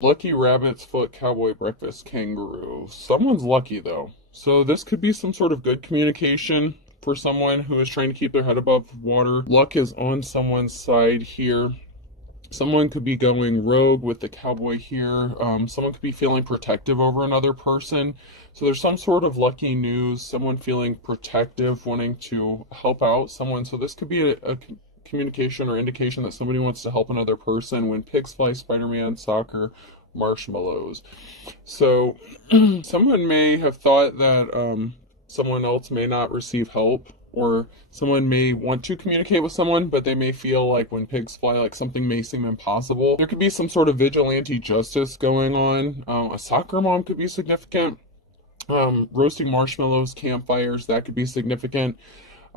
Lucky rabbit's foot, cowboy breakfast, kangaroo. Someone's lucky though. So this could be some sort of good communication for someone who is trying to keep their head above water. Luck is on someone's side here. Someone could be going rogue with the cowboy here. Someone could be feeling protective over another person. So there's some sort of lucky news, someone feeling protective, wanting to help out someone. So this could be a communication or indication that somebody wants to help another person. When pigs fly, Spider-Man, soccer, marshmallows. So someone may have thought that someone else may not receive help, or someone may want to communicate with someone, but they may feel like when pigs fly, like something may seem impossible. There could be some sort of vigilante justice going on. A soccer mom could be significant. Roasting marshmallows, campfires, that could be significant.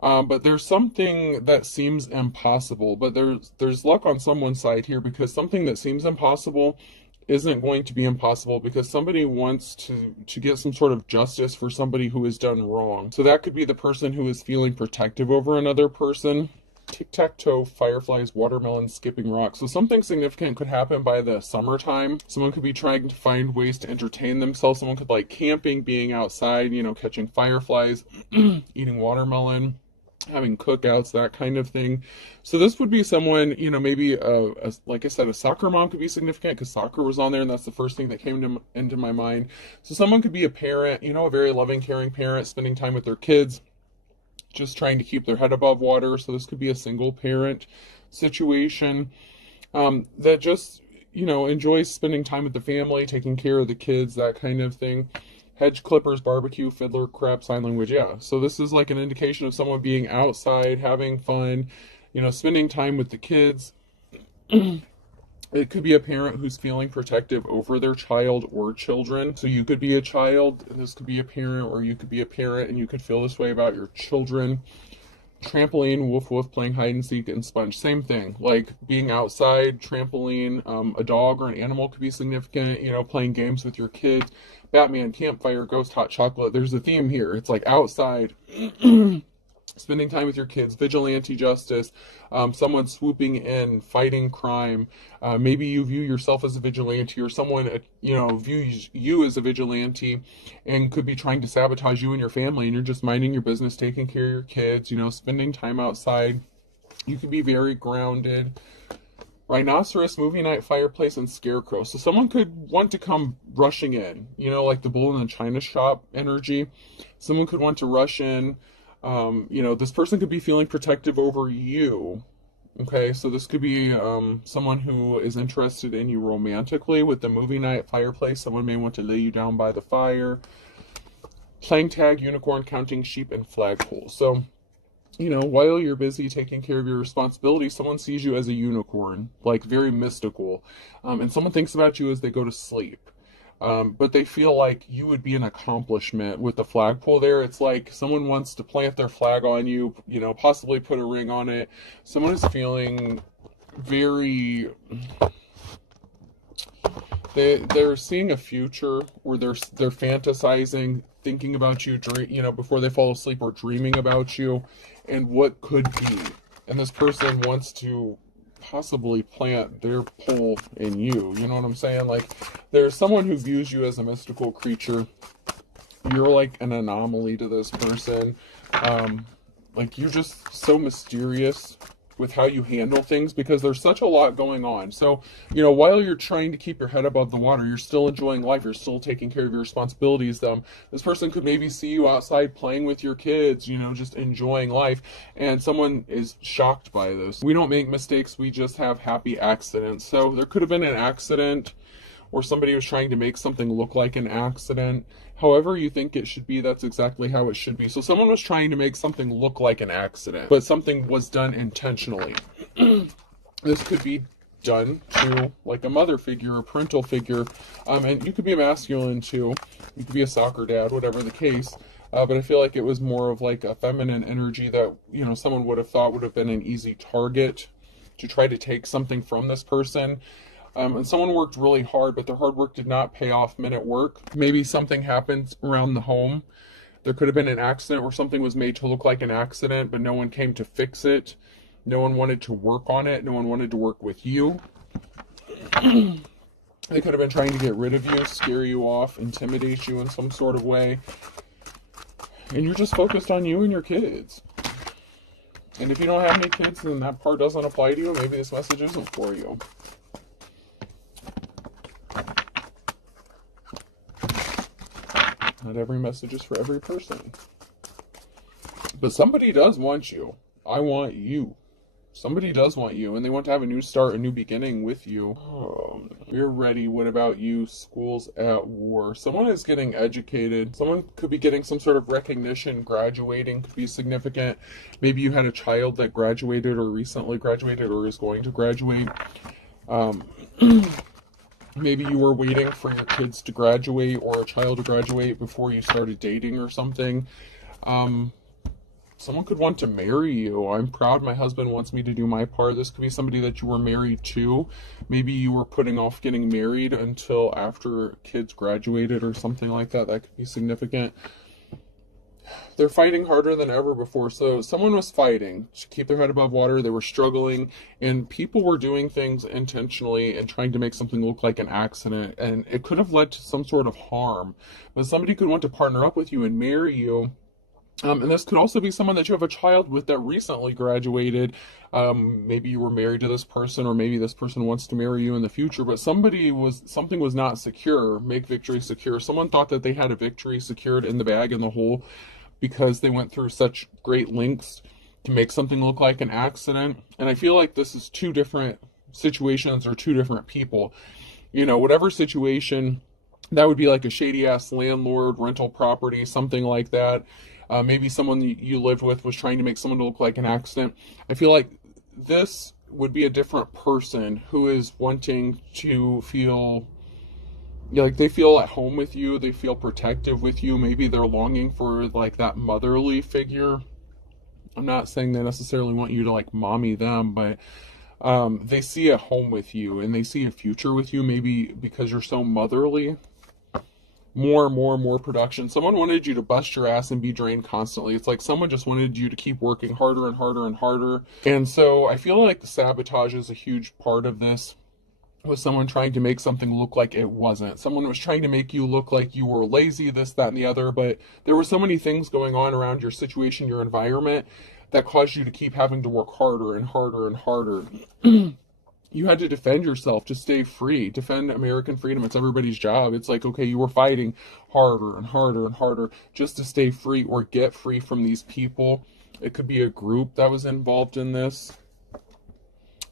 But there's something that seems impossible, but there's luck on someone's side here, because something that seems impossible isn't going to be impossible, because somebody wants to get some sort of justice for somebody who has done wrong. So that could be the person who is feeling protective over another person. Tic-tac-toe, fireflies, watermelon, skipping rocks. So something significant could happen by the summertime. Someone could be trying to find ways to entertain themselves. Someone could like camping, being outside, catching fireflies, eating watermelon, having cookouts, that kind of thing. So this would be someone, maybe like I said, a soccer mom could be significant, because soccer was on there and that's the first thing that came into my mind. So someone could be a parent, a very loving, caring parent, spending time with their kids, just trying to keep their head above water. So this could be a single parent situation that just, enjoys spending time with the family, taking care of the kids, that kind of thing. Hedge clippers, barbecue, fiddler, crap, sign language. Yeah. So this is like an indication of someone being outside, having fun, spending time with the kids. It could be a parent who's feeling protective over their child or children. So you could be a child, and this could be a parent, or you could be a parent and you could feel this way about your children. Trampoline, woof woof, playing hide and seek, and sponge. Same thing, like being outside, trampoline, a dog or an animal could be significant, playing games with your kids. Batman, campfire, ghost, hot chocolate. There's a theme here. It's like outside, spending time with your kids, vigilante justice, someone swooping in, fighting crime. Maybe you view yourself as a vigilante, or someone, views you as a vigilante and could be trying to sabotage you and your family, and you're just minding your business, taking care of your kids, spending time outside. You could be very grounded. Rhinoceros, movie night, fireplace, and scarecrow. So someone could want to come rushing in, like the bull in the china shop energy. Someone could want to rush in. This person could be feeling protective over you. Okay, so this could be someone who is interested in you romantically. With the movie night, fireplace, someone may want to lay you down by the fire. Playing tag, unicorn, counting sheep, and flagpole. So, while you're busy taking care of your responsibilities, someone sees you as a unicorn, like very mystical. And someone thinks about you as they go to sleep. But they feel like you would be an accomplishment with the flagpole there. It's like someone wants to plant their flag on you, possibly put a ring on it. Someone is feeling very... They're seeing a future, or they're fantasizing, thinking about you, before they fall asleep, or dreaming about you and what could be. And this person wants to possibly plant their pole in you. You know what I'm saying? Like, there's someone who views you as a mystical creature. You're like an anomaly to this person. Like, you're just so mysterious with how you handle things, because there's such a lot going on. So, while you're trying to keep your head above the water, you're still enjoying life, you're still taking care of your responsibilities. This person could maybe see you outside playing with your kids, just enjoying life, and someone is shocked by this. We don't make mistakes, we just have happy accidents. So there could have been an accident, or somebody was trying to make something look like an accident. However you think it should be, that's exactly how it should be. So someone was trying to make something look like an accident, but something was done intentionally. This could be done to like a mother figure, a parental figure, and you could be a masculine too. You could be a soccer dad, whatever the case. But I feel like it was more of like a feminine energy that, someone would have thought would have been an easy target to try to take something from this person. And someone worked really hard, but their hard work did not pay off men at work. Maybe something happened around the home. There could have been an accident where something was made to look like an accident, but no one came to fix it. No one wanted to work on it. No one wanted to work with you. They could have been trying to get rid of you, scare you off, intimidate you in some sort of way. And you're just focused on you and your kids. And if you don't have any kids, then that part doesn't apply to you. Maybe this message isn't for you. Not every message is for every person. But somebody does want you. I want you. Somebody does want you, and they want to have a new start, a new beginning with you. You're ready. What about you? School's at war. Someone is getting educated. Someone could be getting some sort of recognition. Graduating could be significant. Maybe you had a child that graduated or recently graduated or is going to graduate. Maybe you were waiting for your kids to graduate or a child to graduate before you started dating or something. Someone could want to marry you. I'm proud my husband wants me to do my part. This could be somebody that you were married to. Maybe you were putting off getting married until after kids graduated or something like that. That could be significant. They're fighting harder than ever before. So someone was fighting to keep their head above water. They were struggling, and people were doing things intentionally and trying to make something look like an accident. And it could have led to some sort of harm. But somebody could want to partner up with you and marry you. And this could also be someone that you have a child with that recently graduated. Maybe you were married to this person, or maybe this person wants to marry you in the future, but something was not secure. Make victory secure. Someone thought that they had a victory secured in the bag, in the hole, because they went through such great lengths to make something look like an accident. And I feel like this is two different situations or two different people. You know, whatever situation, that would be like a shady ass landlord, rental property, something like that. Maybe someone you lived with was trying to make someone look like an accident. I feel like this would be a different person who is wanting to feel like they feel at home with you. They feel protective with you. Maybe they're longing for like that motherly figure. I'm not saying they necessarily want you to like mommy them, but they see a home with you and they see a future with you. Maybe because you're so motherly. More production. Someone wanted you to bust your ass and be drained constantly. It's like someone just wanted you to keep working harder and harder and harder. And so I feel like the sabotage is a huge part of this, with someone trying to make something look like it wasn't. Someone was trying to make you look like you were lazy, this, that, and the other, but there were so many things going on around your situation, your environment, that caused you to keep having to work harder and harder and harder. You had to defend yourself to stay free, defend American freedom. It's everybody's job. It's like, okay, you were fighting harder and harder and harder just to stay free or get free from these people. It could be a group that was involved in this.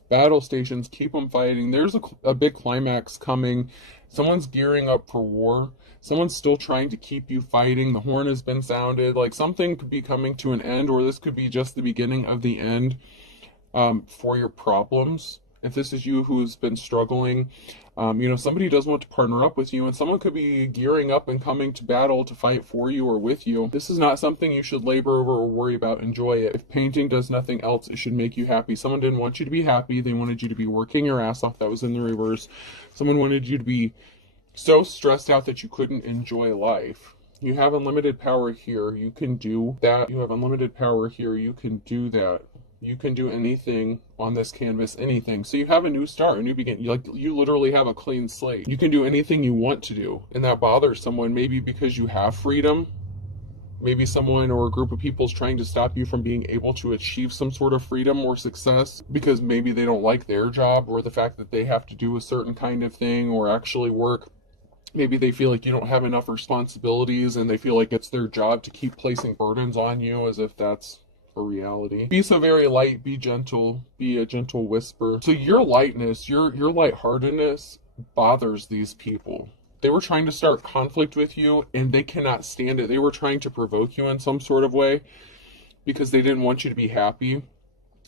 Battle stations, keep them fighting. There's a big climax coming. Someone's gearing up for war. Someone's still trying to keep you fighting. The horn has been sounded. Like something could be coming to an end, or this could be just the beginning of the end for your problems. If this is you who's been struggling, somebody does want to partner up with you, and someone could be gearing up and coming to battle to fight for you or with you. This is not something you should labor over or worry about. Enjoy it. If painting does nothing else, it should make you happy. Someone didn't want you to be happy. They wanted you to be working your ass off. That was in the reverse. Someone wanted you to be so stressed out that you couldn't enjoy life. You have unlimited power here. You can do that. You have unlimited power here. You can do that. You can do anything on this canvas, anything. So you have a new start, a new beginning. You literally have a clean slate. You can do anything you want to do. And that bothers someone, maybe because you have freedom. Maybe someone or a group of people is trying to stop you from being able to achieve some sort of freedom or success because maybe they don't like their job, or the fact that they have to do a certain kind of thing or actually work. Maybe they feel like you don't have enough responsibilities and they feel like it's their job to keep placing burdens on you as if that's a reality. Be so very light, be gentle, be a gentle whisper. So your lightness, your lightheartedness bothers these people. They were trying to start conflict with you and they cannot stand it. They were trying to provoke you in some sort of way because they didn't want you to be happy.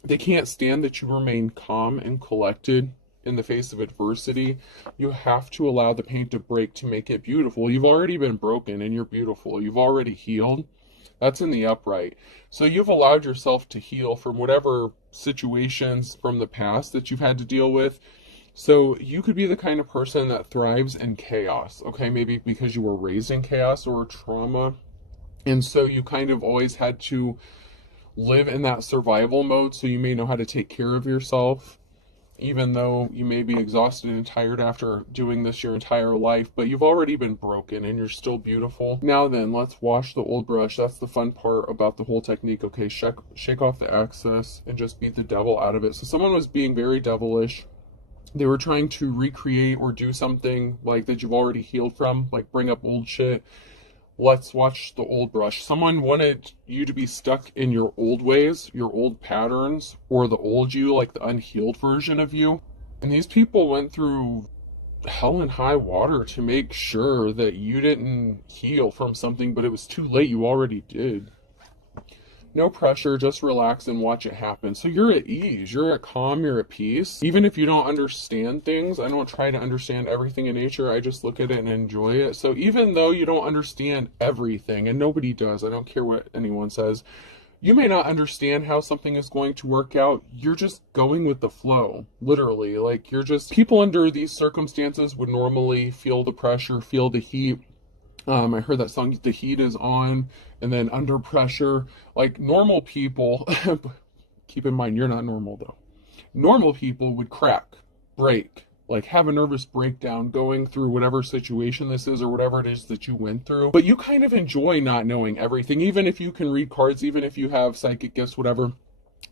They can't stand that you remain calm and collected in the face of adversity. You have to allow the paint to break to make it beautiful. You've already been broken and you're beautiful. You've already healed. That's in the upright. So you've allowed yourself to heal from whatever situations from the past that you've had to deal with. So you could be the kind of person that thrives in chaos. Okay, maybe because you were raised in chaos or trauma. And so you kind of always had to live in that survival mode. So you may know how to take care of yourself. even though you may be exhausted and tired after doing this your entire life, but you've already been broken and you're still beautiful. Now then, let's wash the old brush. That's the fun part about the whole technique. Okay, shake off the excess and just beat the devil out of it. So someone was being very devilish. They were trying to recreate or do something like that you've already healed from, like bring up old shit. Let's watch the old brush. Someone wanted you to be stuck in your old ways, your old patterns, or the old you, like the unhealed version of you. And these people went through hell and high water to make sure that you didn't heal from something, but it was too late. You already did. No pressure, just relax and watch it happen. So you're at ease, you're at calm, you're at peace. Even if you don't understand things, I don't try to understand everything in nature, I just look at it and enjoy it. So even though you don't understand everything, and nobody does, I don't care what anyone says, you may not understand how something is going to work out. You're just going with the flow, literally. Like, you're just, people under these circumstances would normally feel the pressure, feel the heat. I heard that song, The Heat Is On, and then Under Pressure. Like, normal people, keep in mind, you're not normal though. Normal people would crack, break, like have a nervous breakdown going through whatever situation this is or whatever it is that you went through. But you kind of enjoy not knowing everything, even if you can read cards, even if you have psychic gifts, whatever.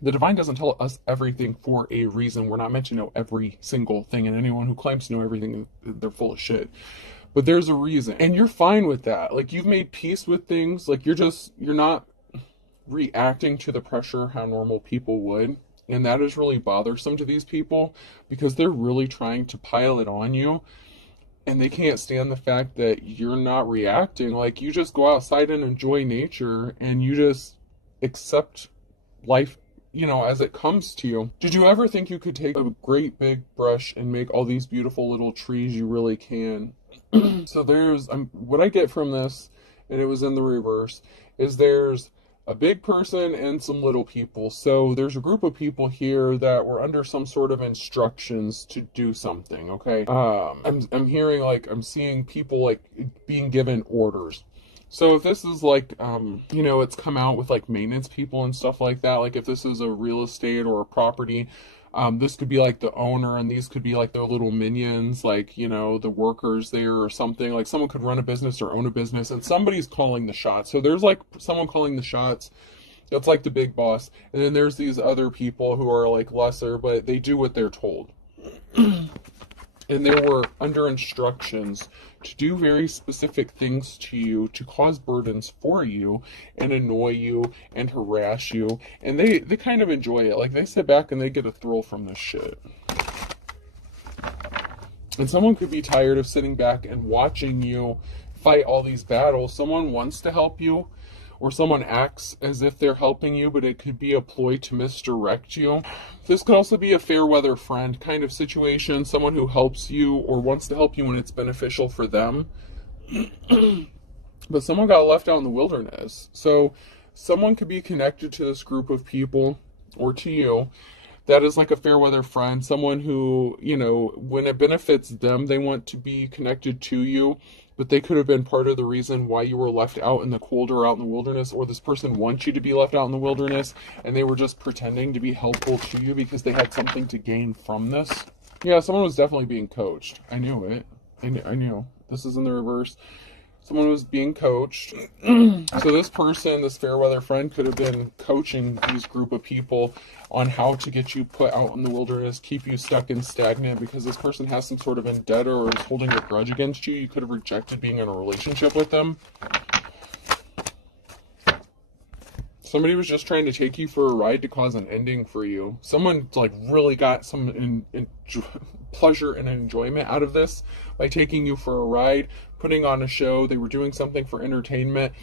The divine doesn't tell us everything for a reason. We're not meant to know every single thing, and anyone who claims to know everything, they're full of shit. But there's a reason, and you're fine with that. Like, you've made peace with things. Like, you're not reacting to the pressure how normal people would. And that is really bothersome to these people because they're really trying to pile it on you. And they can't stand the fact that you're not reacting. Like, you just go outside and enjoy nature and you just accept life, you know, as it comes to you. Did you ever think you could take a great big brush and make all these beautiful little trees? You really can. So there's, what I get from this, and it was in the reverse, is there's a big person and some little people. So there's a group of people here that were under some sort of instructions to do something, okay? I'm hearing, like, I'm seeing people, like, being given orders. So if this is like, you know, it's come out with like maintenance people and stuff like that, like if this is a real estate or a property, this could be like the owner and these could be like their little minions, like, you know, the workers there or something. Like, someone could run a business or own a business and somebody's calling the shots. So there's like someone calling the shots. That's like the big boss. And then there's these other people who are like lesser, but they do what they're told. And they were under instructions to do very specific things to you, to cause burdens for you, and annoy you, and harass you. And they kind of enjoy it. Like, they sit back and they get a thrill from this shit. And someone could be tired of sitting back and watching you fight all these battles. Someone wants to help you, or someone acts as if they're helping you, but it could be a ploy to misdirect you. This could also be a fair weather friend kind of situation, someone who helps you or wants to help you when it's beneficial for them. But someone got left out in the wilderness. So someone could be connected to this group of people, or to you, that is like a fair weather friend, someone who, you know, when it benefits them, they want to be connected to you. But they could have been part of the reason why you were left out in the cold or out in the wilderness, or this person wants you to be left out in the wilderness, and they were just pretending to be helpful to you because they had something to gain from this. Yeah, someone was definitely being coached. I knew it. I knew. This is in the reverse. Someone was being coached. So this person, this fair weather friend, could have been coaching these group of people on how to get you put out in the wilderness, keep you stuck and stagnant, because this person has some sort of vendetta or is holding a grudge against you. You could have rejected being in a relationship with them. Somebody was just trying to take you for a ride to cause an ending for you. Someone like really got some pleasure and enjoyment out of this by taking you for a ride, putting on a show. They were doing something for entertainment,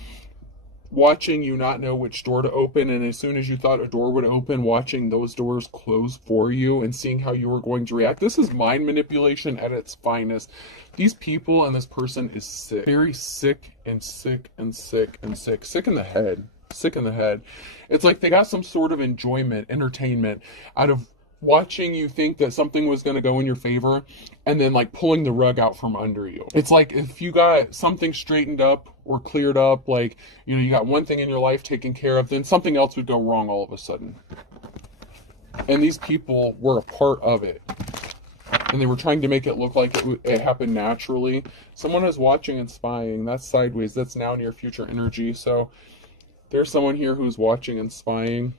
watching you not know which door to open, and as soon as you thought a door would open, watching those doors close for you and seeing how you were going to react. This is mind manipulation at its finest. These people and this person is sick. Very sick and sick and sick and sick. Sick in the head. Sick in the head. It's like they got some sort of enjoyment, entertainment out of watching you think that something was going to go in your favor and then like pulling the rug out from under you. It's like if you got something straightened up or cleared up, like, you know, you got one thing in your life taken care of, then something else would go wrong all of a sudden. And these people were a part of it. And they were trying to make it look like it happened naturally. Someone is watching and spying. That's sideways. That's now near future energy. So there's someone here who's watching and spying.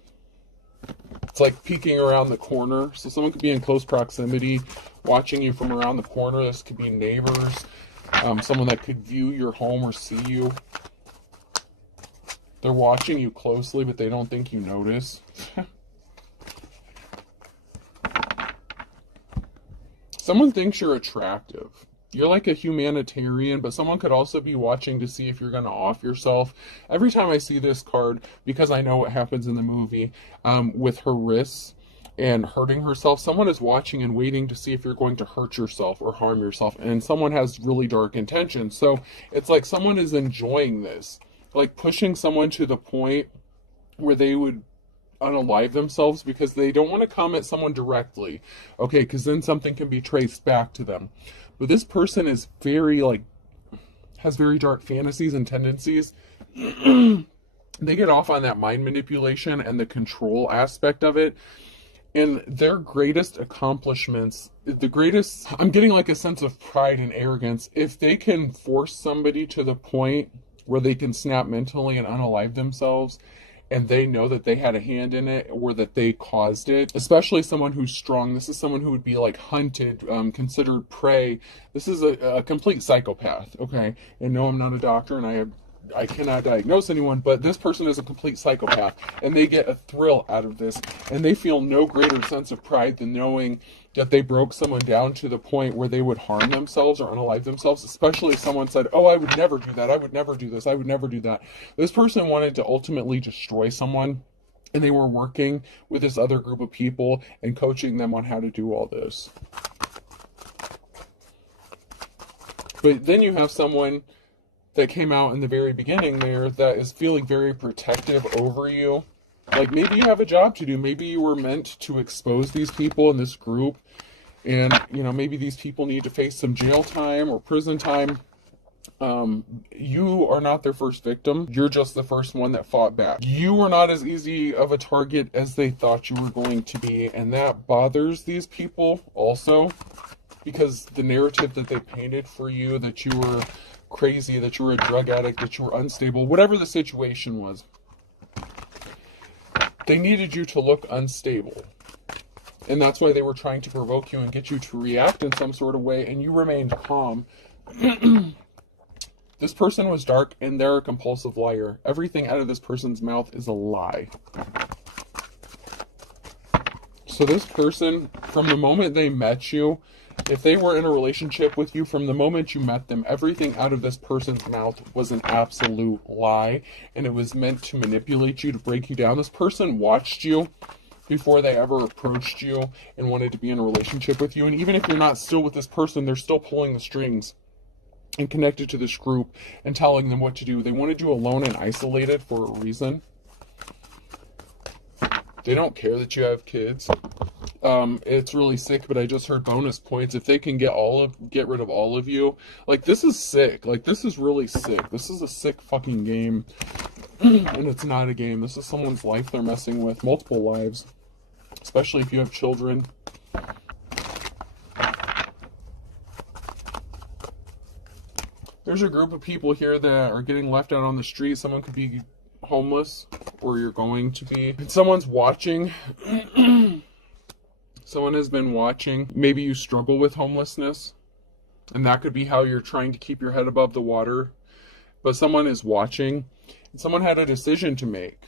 It's like peeking around the corner. So someone could be in close proximity, watching you from around the corner. This could be neighbors, someone that could view your home or see you. They're watching you closely, but they don't think you notice. Someone thinks you're attractive. You're like a humanitarian, but someone could also be watching to see if you're going to off yourself. Every time I see this card, because I know what happens in the movie with her wrists and hurting herself, someone is watching and waiting to see if you're going to hurt yourself or harm yourself, and someone has really dark intentions. So it's like someone is enjoying this, like pushing someone to the point where they would unalive themselves because they don't want to come at someone directly, okay, because then something can be traced back to them. But this person is very, like, has very dark fantasies and tendencies. They get off on that mind manipulation and the control aspect of it. And their greatest accomplishments, I'm getting like a sense of pride and arrogance. If they can force somebody to the point where they can snap mentally and unalive themselves, and they know that they had a hand in it or that they caused it, especially someone who's strong. This is someone who would be like hunted, considered prey. This is a complete psychopath, okay? And no, I'm not a doctor, and I cannot diagnose anyone, but this person is a complete psychopath, and they get a thrill out of this, and they feel no greater sense of pride than knowing that they broke someone down to the point where they would harm themselves or unalive themselves, especially if someone said, oh, I would never do that, I would never do this, I would never do that. This person wanted to ultimately destroy someone, and they were working with this other group of people and coaching them on how to do all this. But then you have someone that came out in the very beginning there that is feeling very protective over you. Like maybe you have a job to do. Maybe you were meant to expose these people in this group. And, you know, maybe these people need to face some jail time or prison time. You are not their first victim. You're just the first one that fought back. You were not as easy of a target as they thought you were going to be. And that bothers these people also, because the narrative that they painted for you, that you were crazy, that you were a drug addict, that you were unstable, whatever the situation was, they needed you to look unstable. And that's why they were trying to provoke you and get you to react in some sort of way, and you remained calm. This person was dark, and they're a compulsive liar. Everything out of this person's mouth is a lie. So this person, from the moment they met you, if they were in a relationship with you, from the moment you met them, everything out of this person's mouth was an absolute lie, and it was meant to manipulate you, to break you down. This person watched you before they ever approached you and wanted to be in a relationship with you, and even if you're not still with this person, they're still pulling the strings and connected to this group and telling them what to do. They wanted you alone and isolated for a reason. They don't care that you have kids. It's really sick, but I just heard bonus points. If they can get rid of all of you, like, this is sick. Like, this is really sick. This is a sick fucking game. And it's not a game. This is someone's life they're messing with. Multiple lives. Especially if you have children. There's a group of people here that are getting left out on the street. Someone could be homeless, or you're going to be. And someone's watching. Someone has been watching. Maybe you struggle with homelessness, and that could be how you're trying to keep your head above the water. But someone is watching, and someone had a decision to make,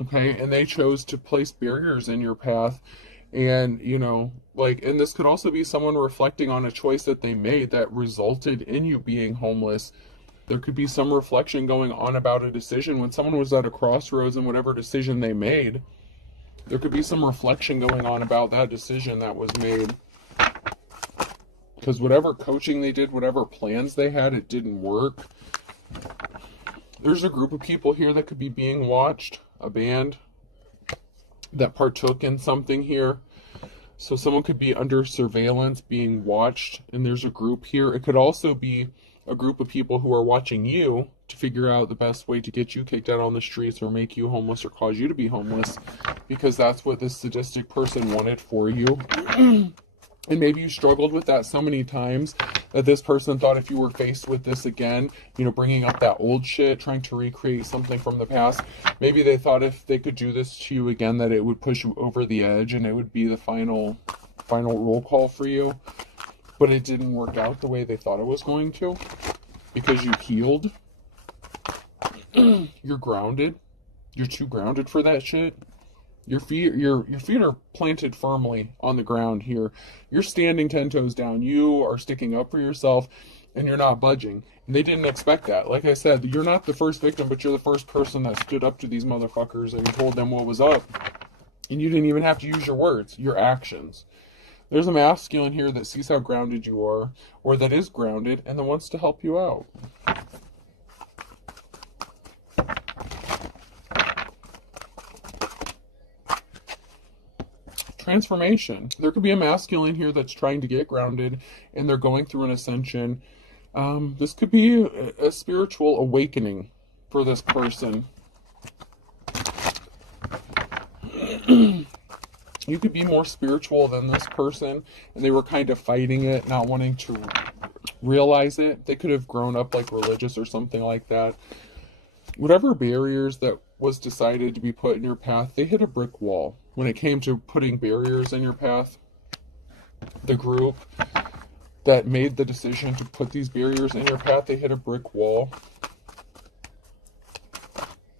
okay? And they chose to place barriers in your path. And, you know, like, and this could also be someone reflecting on a choice that they made that resulted in you being homeless. There could be some reflection going on about a decision. When someone was at a crossroads in whatever decision they made, there could be some reflection going on about that decision that was made. Because whatever coaching they did, whatever plans they had, it didn't work. There's a group of people here that could be being watched, a band that partook in something here. So someone could be under surveillance, being watched, and there's a group here. It could also be a group of people who are watching you to figure out the best way to get you kicked out on the streets or make you homeless or cause you to be homeless, because that's what this sadistic person wanted for you. And maybe you struggled with that so many times that this person thought if you were faced with this again, you know, bringing up that old shit, trying to recreate something from the past, maybe they thought if they could do this to you again that it would push you over the edge and it would be the final roll call for you. But it didn't work out the way they thought it was going to, because you healed. You're grounded. You're too grounded for that shit. Your feet are planted firmly on the ground here. You're standing 10 toes down. You are sticking up for yourself, and you're not budging. And they didn't expect that. Like I said, you're not the first victim, but you're the first person that stood up to these motherfuckers and told them what was up. And you didn't even have to use your words, your actions. There's a masculine here that sees how grounded you are, or that is grounded, and that wants to help you out. Transformation. There could be a masculine here that's trying to get grounded and they're going through an ascension. This could be a spiritual awakening for this person. You could be more spiritual than this person, and they were kind of fighting it, not wanting to realize it. They could have grown up like religious or something like that. Whatever barriers that was decided to be put in your path, they hit a brick wall. When it came to putting barriers in your path, the group that made the decision to put these barriers in your path, they hit a brick wall.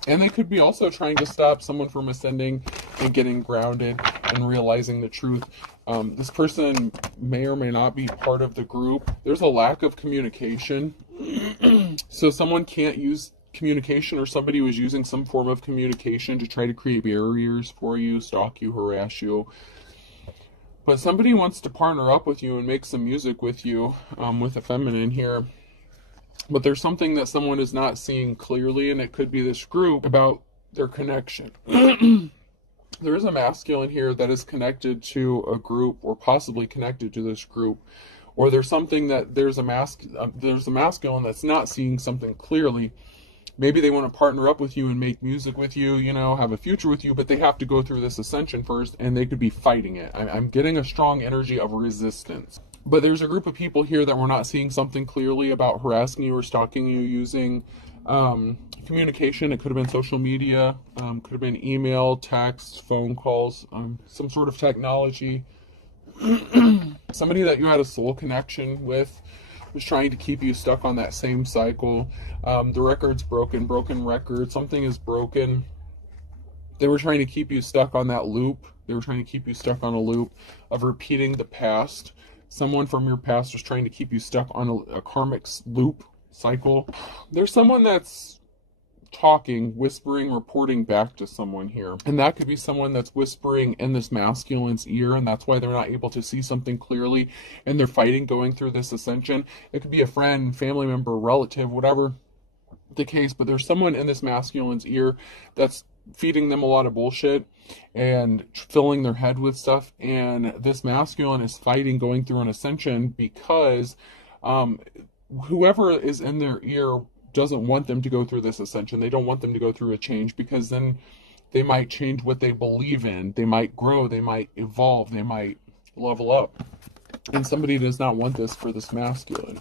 And they could be also trying to stop someone from ascending and getting grounded and realizing the truth. This person may or may not be part of the group. There's a lack of communication. So someone can't use communication, or somebody was using some form of communication to try to create barriers for you, stalk you, harass you. But somebody wants to partner up with you and make some music with you, with a feminine here. But there's something that someone is not seeing clearly, and it could be this group, about their connection. There is a masculine here that is connected to a group, or possibly connected to this group. Or there's something that there's a masculine that's not seeing something clearly. Maybe they want to partner up with you and make music with you, you know, have a future with you, but they have to go through this ascension first, and they could be fighting it. I'm getting a strong energy of resistance. But there's a group of people here that we're not seeing something clearly about harassing you or stalking you using communication. It could have been social media, could have been email, text, phone calls, some sort of technology. Somebody that you had a soul connection with was trying to keep you stuck on that same cycle. The record's broken record, something is broken. They were trying to keep you stuck on that loop. They were trying to keep you stuck on a loop of repeating the past. Someone from your past was trying to keep you stuck on a karmic loop cycle. There's someone that's talking, whispering, reporting back to someone here. And that could be someone that's whispering in this masculine's ear, and that's why they're not able to see something clearly, and they're fighting going through this ascension. It could be a friend, family member, relative, whatever the case, but there's someone in this masculine's ear that's feeding them a lot of bullshit and filling their head with stuff, and this masculine is fighting going through an ascension because whoever is in their ear doesn't want them to go through this ascension. They don't want them to go through a change, because then they might change what they believe in. They might grow, they might evolve, they might level up. And somebody does not want this for this masculine.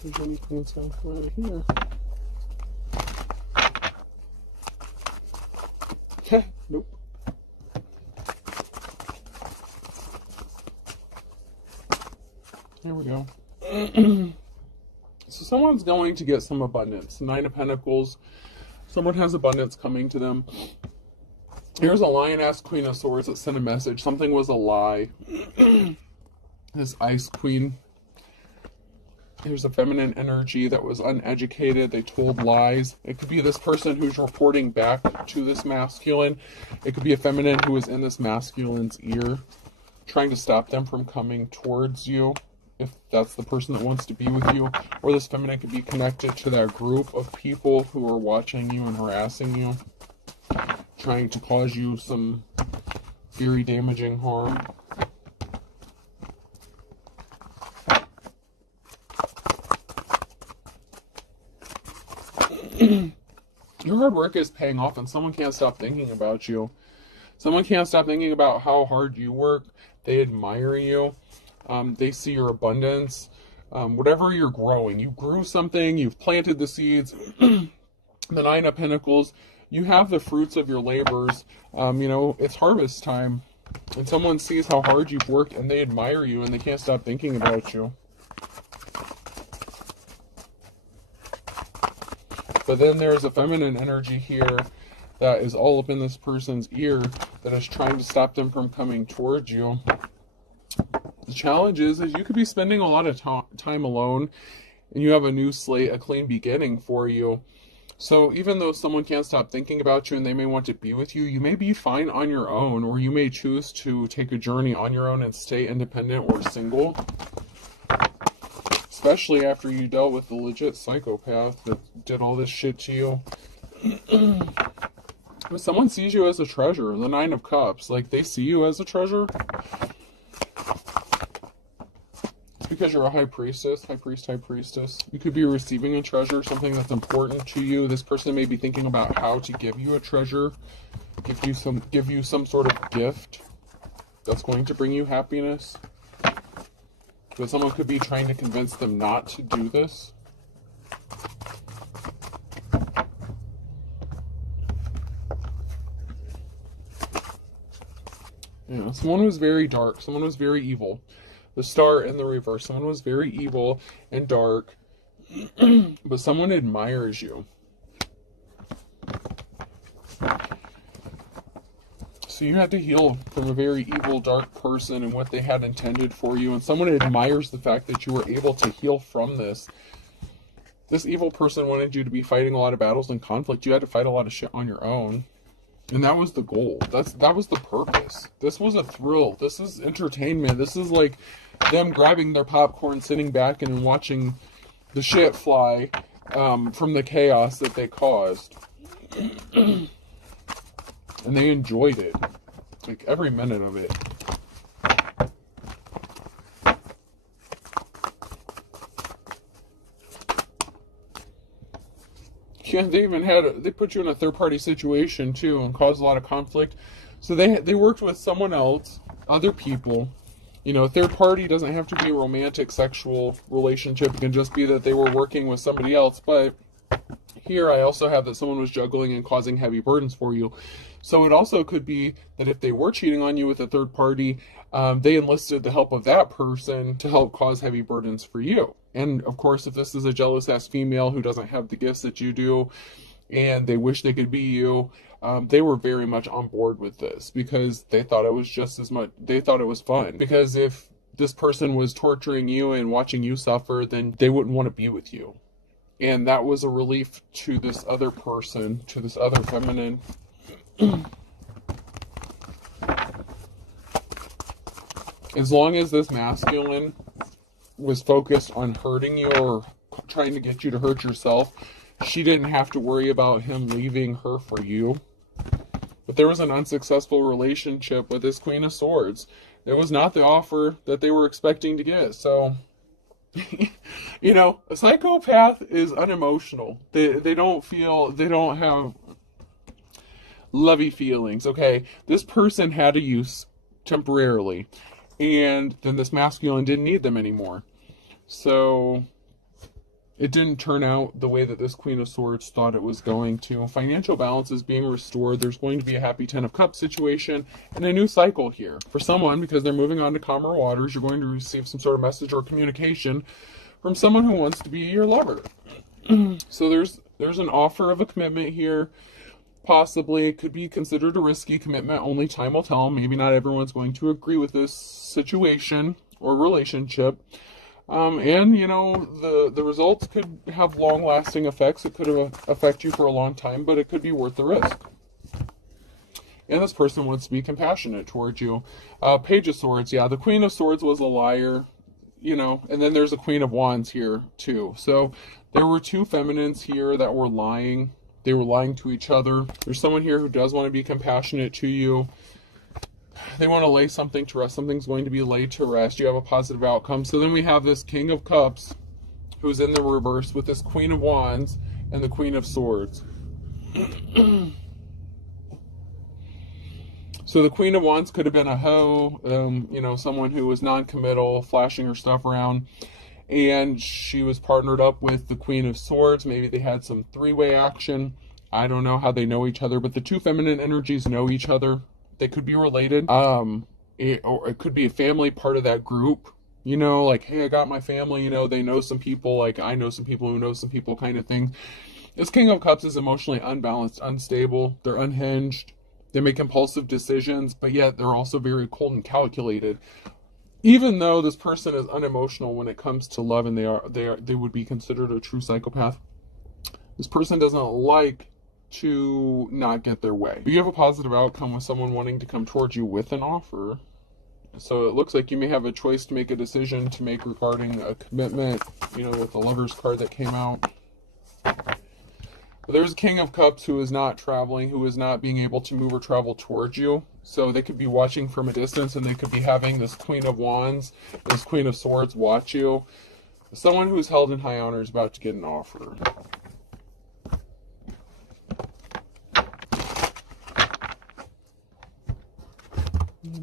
If there's anything that's going to come out of here. Okay, nope. There we go. So someone's going to get some abundance. 9 of Pentacles. Someone has abundance coming to them. Here's a Lioness Queen of Swords that sent a message. Something was a lie. This Ice Queen. Here's a feminine energy that was uneducated. They told lies. It could be this person who's reporting back to this masculine. It could be a feminine who is in this masculine's ear, trying to stop them from coming towards you, if that's the person that wants to be with you. Or this feminine could be connected to that group of people who are watching you and harassing you, trying to cause you some very damaging harm. Your hard work is paying off, and someone can't stop thinking about you. Someone can't stop thinking about how hard you work. They admire you. They see your abundance. Whatever you're growing, you grew something, you've planted the seeds. The Nine of Pentacles, you have the fruits of your labors. It's harvest time, and someone sees how hard you've worked, and they admire you, and they can't stop thinking about you. But then there's a feminine energy here that is all up in this person's ear that is trying to stop them from coming towards you. The challenge is you could be spending a lot of time alone, and you have a new slate, a clean beginning for you. So even though someone can't stop thinking about you and they may want to be with you, you may be fine on your own, or you may choose to take a journey on your own and stay independent or single. Especially after you dealt with the legit psychopath that did all this shit to you. But someone sees you as a treasure. The Nine of Cups. Like, they see you as a treasure. It's because you're a high priestess. High priest, high priestess. You could be receiving a treasure, something that's important to you. This person may be thinking about how to give you a treasure. Give you some sort of gift that's going to bring you happiness. But someone could be trying to convince them not to do this. Someone was very dark. Someone was very evil. The Star in the reverse. Someone was very evil and dark. But someone admires you. So you had to heal from a very evil, dark person and what they had intended for you. And someone admires the fact that you were able to heal from this. This evil person wanted you to be fighting a lot of battles and conflict. You had to fight a lot of shit on your own. And that was the goal. That was the purpose. This was a thrill. This is entertainment. This is like them grabbing their popcorn, sitting back and watching the shit fly from the chaos that they caused. And they enjoyed it. Like, every minute of it. Yeah, they put you in a third-party situation, too, and caused a lot of conflict. So they worked with someone else, other people. Third party doesn't have to be a romantic, sexual relationship. It can just be that they were working with somebody else. But here I also have that someone was juggling and causing heavy burdens for you. So it also could be that if they were cheating on you with a third party, they enlisted the help of that person to help cause heavy burdens for you. And of course, if this is a jealous-ass female who doesn't have the gifts that you do, and they wish they could be you, they were very much on board with this because they thought it was just as much, they thought it was fun. Because if this person was torturing you and watching you suffer, then they wouldn't want to be with you. And that was a relief to this other person, to this other feminine. As long as this masculine was focused on hurting you or trying to get you to hurt yourself, she didn't have to worry about him leaving her for you. But there was an unsuccessful relationship with this Queen of Swords. It was not the offer that they were expecting to get. So, a psychopath is unemotional. They don't have lovey feelings, okay? This person had a use temporarily, and then this masculine didn't need them anymore. So it didn't turn out the way that this Queen of Swords thought it was going to. Financial balance is being restored. There's going to be a happy Ten of Cups situation and a new cycle here. For someone, because they're moving on to calmer waters, you're going to receive some sort of message or communication from someone who wants to be your lover. So there's an offer of a commitment here. Possibly. It could be considered a risky commitment. Only time will tell. Maybe not everyone's going to agree with this situation or relationship. And, you know, the results could have long-lasting effects. It could affect you for a long time, but it could be worth the risk. And this person wants to be compassionate towards you. Page of Swords. Yeah, the Queen of Swords was a liar, you know, and then there's a Queen of Wands here, too. So there were two feminines here that were lying. They were lying to each other. There's someone here who does want to be compassionate to you. They want to lay something to rest. Something's going to be laid to rest. You have a positive outcome. So then we have this King of Cups who's in the reverse with this Queen of Wands and the Queen of Swords. So the Queen of Wands could have been a hoe, you know, someone who was non-committal, flashing her stuff around. And she was partnered up with the Queen of Swords. Maybe they had some three-way action. I don't know how they know each other, but the two feminine energies know each other. They could be related. Or it could be a family part of that group. You know, like, hey, I got my family, you know, they know some people, like I know some people who know some people kind of thing. This King of Cups is emotionally unbalanced, unstable. They're unhinged. They make impulsive decisions, but yet they're also very cold and calculated. Even though this person is unemotional when it comes to love, and they would be considered a true psychopath, this person doesn't like to not get their way. You have a positive outcome with someone wanting to come towards you with an offer. So it looks like you may have a choice to make, a decision to make regarding a commitment, you know, with the Lover's card that came out. But there's a King of Cups who is not traveling, who is not being able to move or travel towards you. So they could be watching from a distance, and they could be having this Queen of Wands, this Queen of Swords watch you. Someone who's held in high honor is about to get an offer.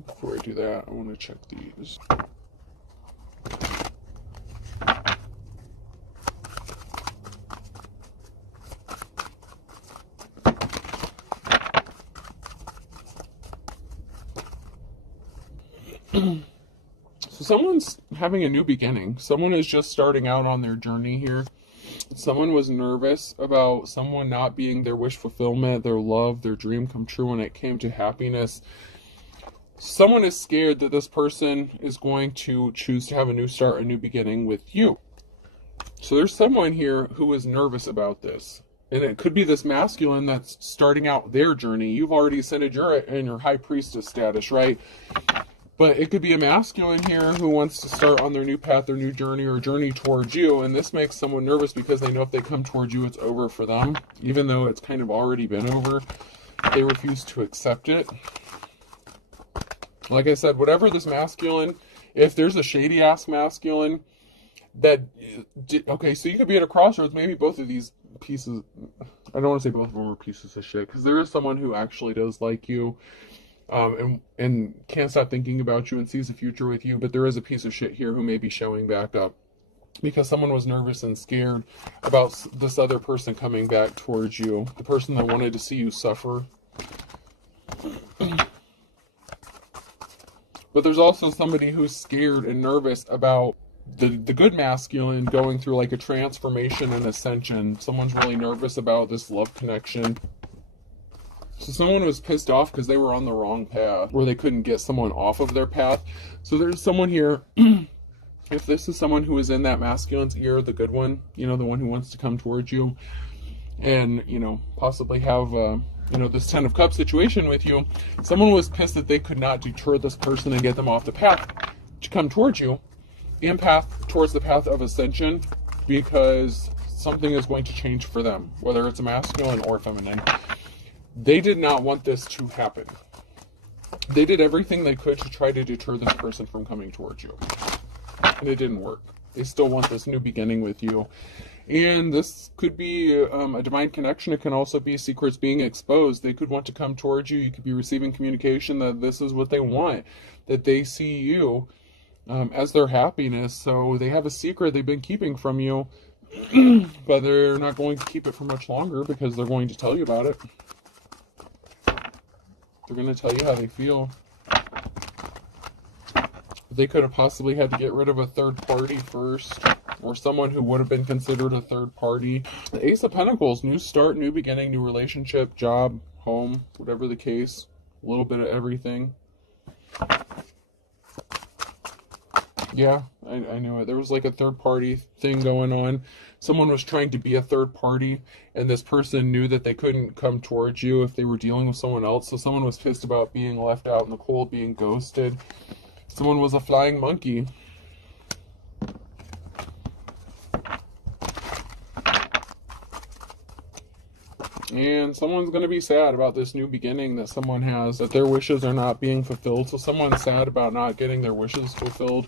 Before I do that, I want to check these. So someone's having a new beginning. Someone is just starting out on their journey here. Someone was nervous about someone not being their wish fulfillment, their love, their dream come true when it came to happiness. Someone is scared that this person is going to choose to have a new start, a new beginning with you. So there's someone here who is nervous about this. And it could be this masculine that's starting out their journey. You've already ascended, you're in your high priestess status, right? But it could be a masculine here who wants to start on their new path, their new journey, or journey towards you. And this makes someone nervous because they know if they come towards you, it's over for them. Even though it's kind of already been over, they refuse to accept it. Like I said, whatever this masculine, if there's a shady-ass masculine that... Okay, so you could be at a crossroads. Maybe both of these pieces... I don't want to say both of them are pieces of shit, because there is someone who actually does like you. And can't stop thinking about you and sees a future with you, but there is a piece of shit here who may be showing back up because someone was nervous and scared about this other person coming back towards you, the person that wanted to see you suffer. But there's also somebody who's scared and nervous about the good masculine going through like a transformation and ascension. Someone's really nervous about this love connection. So someone was pissed off because they were on the wrong path, or they couldn't get someone off of their path. So there's someone here, if this is someone who is in that masculine's ear, the good one, you know, the one who wants to come towards you and, you know, possibly have, you know, this 10 of Cups situation with you, someone was pissed that they could not deter this person and get them off the path to come towards you and path towards the path of ascension, because something is going to change for them, whether it's a masculine or feminine. They did not want this to happen. They did everything they could to try to deter this person from coming towards you. And it didn't work. They still want this new beginning with you. And this could be a divine connection. It can also be secrets being exposed. They could want to come towards you. You could be receiving communication that this is what they want, that they see you as their happiness. So they have a secret they've been keeping from you, but they're not going to keep it for much longer because they're going to tell you about it. They're going to tell you how they feel. They could have possibly had to get rid of a third party first. or someone who would have been considered a third party. The Ace of Pentacles, new start, new beginning, new relationship, job, home, whatever the case, a little bit of everything. Yeah, I knew it. There was like a third party thing going on. Someone was trying to be a third party, and this person knew that they couldn't come towards you if they were dealing with someone else. So someone was pissed about being left out in the cold, being ghosted. Someone was a flying monkey. And someone's going to be sad about this new beginning that someone has, that their wishes are not being fulfilled. So someone's sad about not getting their wishes fulfilled.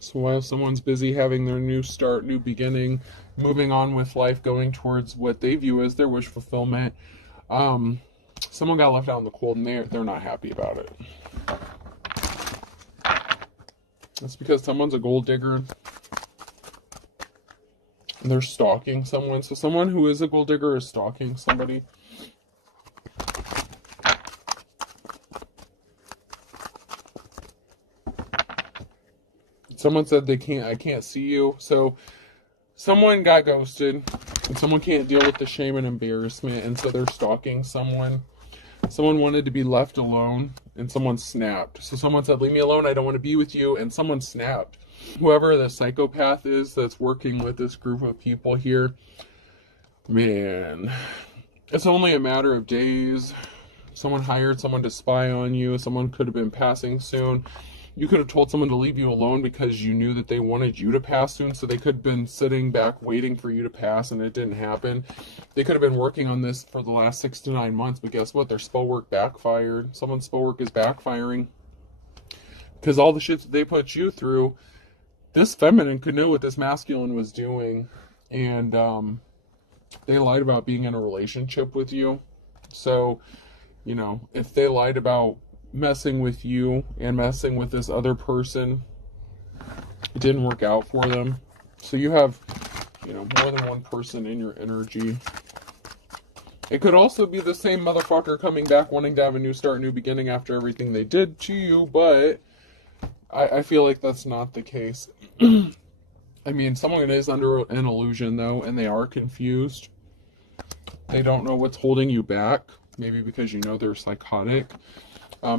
So while someone's busy having their new start, new beginning, moving on with life, going towards what they view as their wish fulfillment, someone got left out in the cold, and they're not happy about it. That's because someone's a gold digger and they're stalking someone. So someone who is a gold digger is stalking somebody. Someone said I can't see you. So someone got ghosted and someone can't deal with the shame and embarrassment, and so they're stalking someone. Someone wanted to be left alone, and someone snapped. So someone said, leave me alone, I don't want to be with you, and someone snapped. Whoever the psychopath is that's working with this group of people here, man, it's only a matter of days. Someone hired someone to spy on you. Someone could have been passing soon. You could have told someone to leave you alone because you knew that they wanted you to pass soon, so they could have been sitting back waiting for you to pass, and it didn't happen. They could have been working on this for the last 6 to 9 months, but guess what? Their spell work backfired. Someone's spell work is backfiring because all the shit that they put you through, this feminine could know what this masculine was doing, and they lied about being in a relationship with you. So, you know, if they lied about messing with you and messing with this other person, it didn't work out for them. So you have, you know, more than one person in your energy. It could also be the same motherfucker coming back wanting to have a new start, new beginning after everything they did to you, but I feel like that's not the case. I mean, someone is under an illusion though, and they are confused. They don't know what's holding you back, maybe because you know they're psychotic.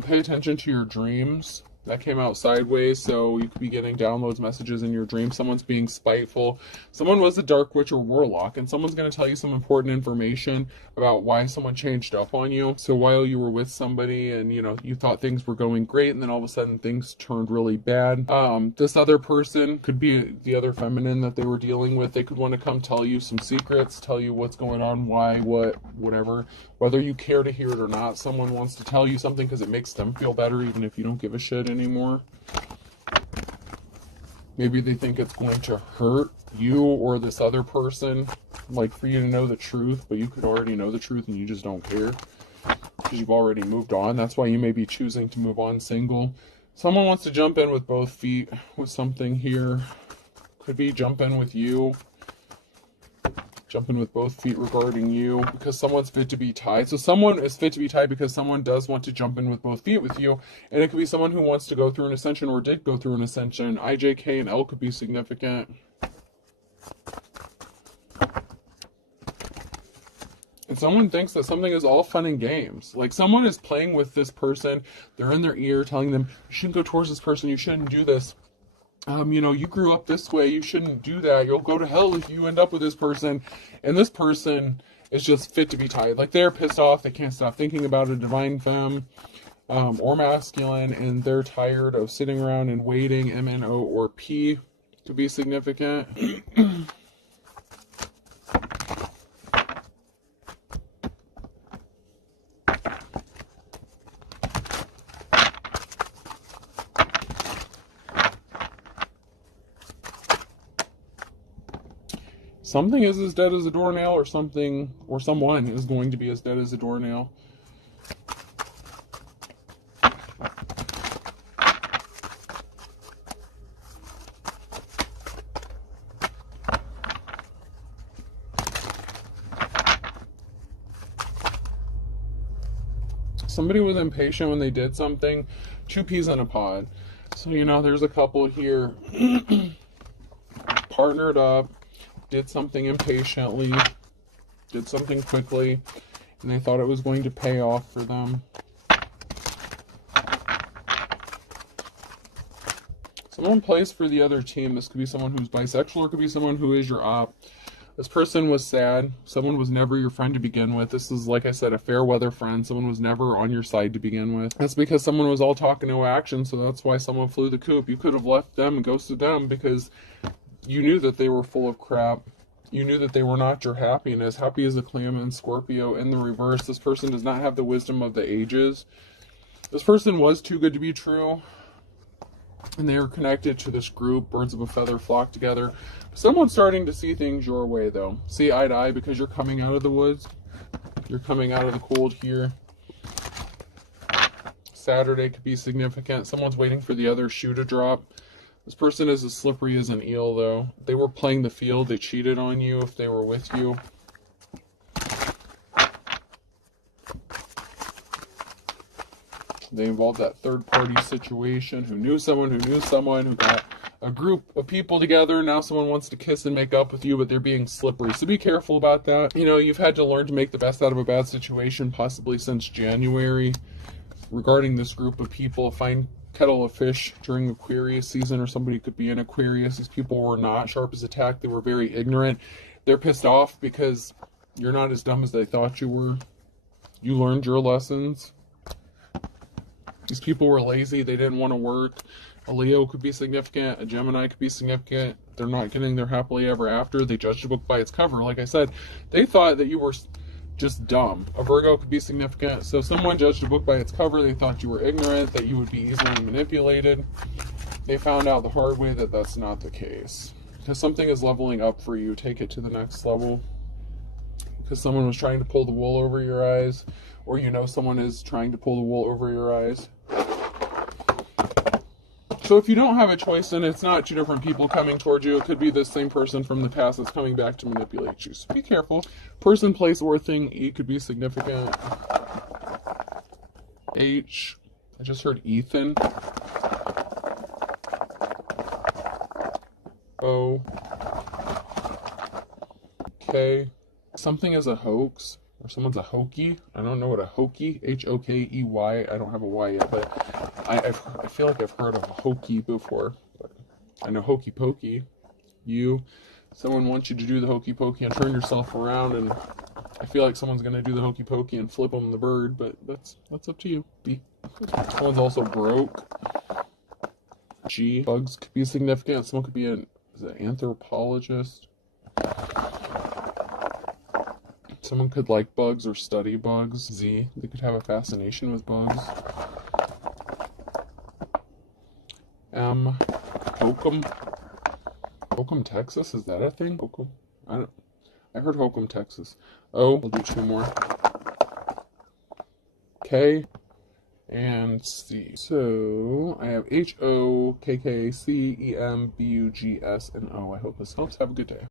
Pay attention to your dreams. That came out sideways, so you could be getting downloads, messages in your dreams. Someone's being spiteful. Someone was a dark witch or warlock, and someone's going to tell you some important information about why someone changed up on you. So while you were with somebody and, you know, you thought things were going great, and then all of a sudden things turned really bad. This other person could be the other feminine that they were dealing with. They could want to come tell you some secrets, tell you what's going on, why, what, whatever. Whether you care to hear it or not, someone wants to tell you something because it makes them feel better, even if you don't give a shit anymore. Maybe they think it's going to hurt you or this other person, like for you to know the truth, but you could already know the truth and you just don't care because you've already moved on. That's why you may be choosing to move on single. Someone wants to jump in with both feet with something here. Could be jump in with you. Jumping with both feet regarding you because someone's fit to be tied. So someone is fit to be tied because someone does want to jump in with both feet with you, and it could be someone who wants to go through an ascension or did go through an ascension. I, J, K, and L could be significant. And someone thinks that something is all fun and games. Like someone is playing with this person. They're in their ear telling them, you shouldn't go towards this person. You shouldn't do this. You know, you grew up this way, you shouldn't do that, you'll go to hell if you end up with this person. And this person is just fit to be tied. Like they're pissed off, they can't stop thinking about a divine femme or masculine, and they're tired of sitting around and waiting. MNO or P to be significant. Something is as dead as a doornail, or something, or someone is going to be as dead as a doornail. Somebody was impatient when they did something. Two peas in a pod. So, you know, there's a couple here partnered up, did something impatiently, did something quickly, and they thought it was going to pay off for them. Someone plays for the other team. This could be someone who's bisexual, or it could be someone who is your op. This person was sad. Someone was never your friend to begin with. This is, like I said, a fair weather friend. Someone was never on your side to begin with. That's because someone was all talk and no action, so that's why someone flew the coop. You could have left them and ghosted them because you knew that they were full of crap. You knew that they were not your happiness. Happy as a clam in Scorpio. In the reverse, this person does not have the wisdom of the ages. This person was too good to be true. And they are connected to this group. Birds of a feather flock together. Someone's starting to see things your way, though. See eye to eye because you're coming out of the woods. You're coming out of the cold here. Saturday could be significant. Someone's waiting for the other shoe to drop. This person is as slippery as an eel, though. They were playing the field. They cheated on you if they were with you. They involved that third-party situation who knew someone who got a group of people together. Now someone wants to kiss and make up with you, but they're being slippery. So be careful about that. You know, you've had to learn to make the best out of a bad situation, possibly since January. Regarding this group of people, find kettle of fish during Aquarius season, or somebody could be in Aquarius. These people were not sharp as a tack. They were very ignorant. They're pissed off because you're not as dumb as they thought you were. You learned your lessons. These people were lazy. They didn't want to work. A Leo could be significant. A Gemini could be significant. They're not getting their happily ever after. They judged a book by its cover. Like I said, they thought that you were just dumb. A Virgo could be significant. So someone judged a book by its cover. They thought you were ignorant, that you would be easily manipulated. They found out the hard way that that's not the case. Because something is leveling up for you. Take it to the next level. Because someone was trying to pull the wool over your eyes. Or you know someone is trying to pull the wool over your eyes. So if you don't have a choice, then it's not two different people coming towards you. It could be the same person from the past that's coming back to manipulate you. So be careful. Person, place, or thing. E could be significant. H. I just heard Ethan. O. K. Something is a hoax. Or someone's a hokey. I don't know what a hokey, H-O-K-E-Y. I don't have a Y yet, but I feel like I've heard of a hokey before. But I know hokey pokey. Someone wants you to do the hokey pokey and turn yourself around, and I feel like someone's gonna do the hokey pokey and flip them the bird, but that's up to you. B. Someone's also broke. G. Bugs could be significant. Someone could be an anthropologist. Someone could like bugs or study bugs. Z. They could have a fascination with bugs. M. Hokum. Hokum, Texas? Is that a thing? Hokum? I heard Hokum, Texas. O. I'll do two more. K. And C. So I have H-O-K-K-C-E-M-B-U-G-S and O. I hope this helps. Have a good day.